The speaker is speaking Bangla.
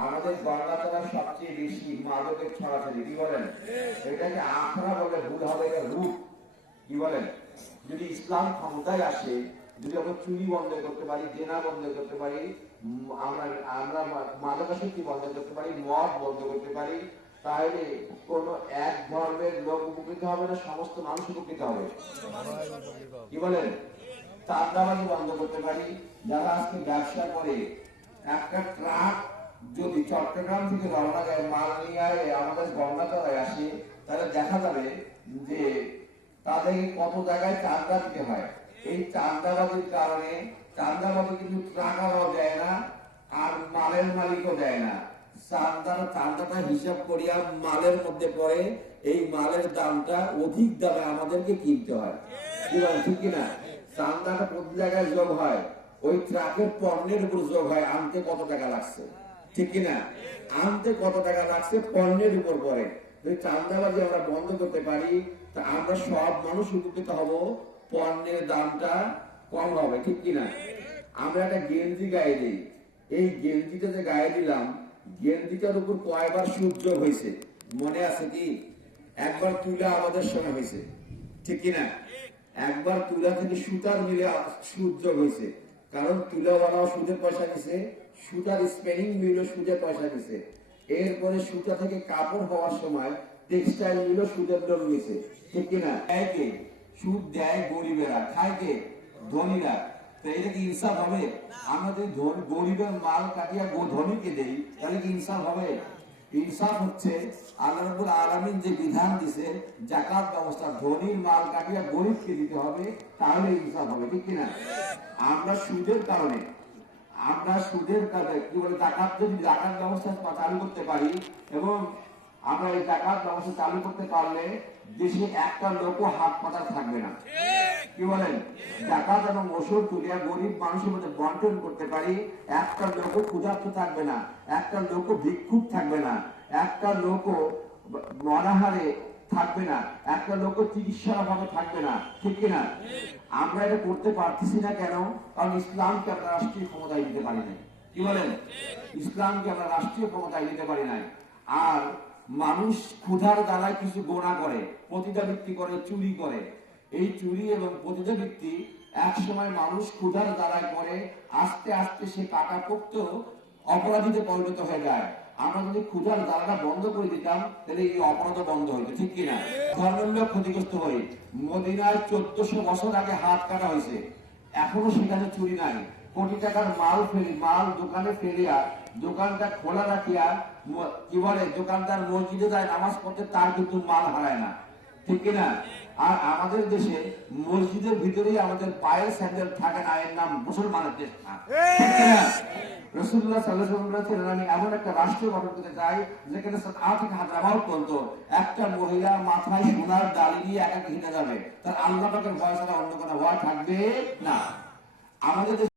আমাদের গণনা সবচেয়ে বেশি মাদকের ছড়াছড়ি, কি বলেন? এটাকে আখড়া বলে ভুল হবে, এটা রূপ। কি বলেন? যদি ইসলাম ক্ষমতায় আসে, যদি আমরা চুরি বন্ধ করতে পারি, জেনা বন্ধ করতে পারি, আমরা আমরা মাদকাসক্তি বন্ধ করতে পারি, মদ বন্ধ করতে পারি, তাহলে কোন এক ধর্মের লোক উপকৃত হবে না, সমস্ত মানুষ উপকৃত হবে। কি বলেন? চাঁদাবাজি বন্ধ করতে পারি। যারা আজকে ব্যবসা করে, একটা ট্রাক যদি চট্টগ্রাম থেকে রওনা দেয়, মাল নিয়ে আমাদের গঙ্গাতলায় আসে, তাহলে দেখা যাবে যে তাদেরকে কত জায়গায় চাঁদা দিতে হয়। এই চাঁদাবাজির কারণে চাঁদাবাজি কিন্তু টাকাও দেয় না, আর মালের মালিকও দেয় না। চাঁদাটা হিসাব করিয়া মালের মধ্যে পড়ে, এই মালের দামটা অধিক দামে আমাদেরকে কিনতে হয়। কি বলেন, ঠিক কিনা? চাঁদাটা প্রতি জায়গায় যোগ হয়, ওই ট্রাকের পণ্যের উপর যোগ হয়, আনতে কত টাকা লাগছে, ঠিক কিনা? আনতে কত টাকা লাগছে পণ্যের উপর পড়ে। যদি চাঁদাবাজি আমরা বন্ধ করতে পারি, তা আমরা সব মানুষ উপকৃত হব, পণ্যের দামটা কম হবে, ঠিক কিনা? আমরা একটা গেঞ্জি গায়ে দিই, এই গেঞ্জিটা যে গায়ে দিলাম, গেঞ্জিটার উপর কয়বার সুদ যোগ হয়েছে মনে আছে কি? একবার তুলা আমাদের সময় হয়েছে, ঠিক কিনা? একবার তুলা থেকে সুতার মিলে সুদ যোগ হয়েছে, কারণ তুলাওয়ালাও সুদের পয়সা নিছে, সুতার স্পেনিং মিলও সুদের পয়সা নিছে। এরপরে সুতা থেকে কাপড় হওয়ার সময় টেক্সটাইল মিলও সুদের লোন নিছে, ঠিক কিনা? কে সুদ দেয়? গরিবেরা। খায় কে? ধনীরা। তো এটা কি ইনসাফ হবে? আমরা যদি গরিবের মাল কাটিয়া ধনীকে দেই, তাহলে কি ইনসাফ হবে? ইনসাফ হচ্ছে আল্লাহ রাব্বুল আলামিন যে বিধান দিছে, যাকাত ব্যবস্থা, ধনীর মাল কাটিয়া গরিবকে দিতে হবে, তাহলে ইনসাফ হবে, ঠিক কিনা? আমরা সুদের কারণে কি বলে, জাকাত ব্যবস্থা চালু করতে পারি, এবং আমরা এই জাকাত ব্যবস্থা চালু করতে পারলে দেশে একটা লোকও হাত পাতা থাকবে না। কি বলেন? জাকাত এবং ওষুধ তুলিয়া গরিব মানুষের মধ্যে বন্টন করতে পারি, একটা লোকও ক্ষুধার্ত থাকবে না, একটা লোকও ভিক্ষুক থাকবে না, একটা লোকও মরাহারে থাকবে না, একটা লোকও চিকিৎসার অভাবে থাকবে না, ঠিক কিনা? আমরা এটা করতে পারতেছি না কেন? কারণ ইসলামকে আমরা রাষ্ট্রীয় ক্ষমতায় দিতে পারি নাই। কি বলেন? ইসলামকে আমরা রাষ্ট্রীয় ক্ষমতায় দিতে পারি নাই। আর মানুষ ক্ষুধার দ্বারায় কিছু গোনা করে, পতিতাবৃত্তি করে, চুরি করে। এই চুরি এবং পতিতাবৃত্তি এক সময় মানুষ ক্ষুধার দ্বারায় করে, আস্তে আস্তে সে পাকাপোক্ত অপরাধীতে পরিণত হয়ে যায়। আমরা যদি ক্ষুধার দ্বারাটা বন্ধ করে দিতাম, তাহলে এই অপরাধ বন্ধ হইতো, ঠিক কিনা? ধর্মীয় ক্ষতিগ্রস্ত হই। মদিনায় 1400 বছর আগে হাত কাটা হয়েছে, এখনো সেখানে চুরি নাই। কোটি টাকার মাল দোকানে ফেলিয়া, দোকানটা খোলা রাখিয়া, কি বলে, দোকানদার মসজিদে যায় নামাজ পড়তে, তার কিন্তু মাল হারায় না, ঠিক কিনা? আর আমাদের দেশে মসজিদের ভিতরেই আমাদের পায়ের স্যান্ডেল থাকে না, এর নাম মুসলমানের দেশ না, ঠিক কিনা? রাসূলুল্লাহ সাল্লাল্লাহু আলাইহি ওয়াসাল্লাম বলেছেন, আমি এমন একটা রাষ্ট্র গঠন করতে চাই যেখানে থেকে হাজার পর্যন্ত একটা মহিলা মাথায় সোনার ডালি নিয়ে একাকি হেঁটে যাবে, তার আল্লাহ পাকের ভয় ছাড়া অন্য কোনো ভয় থাকবে না। আমাদের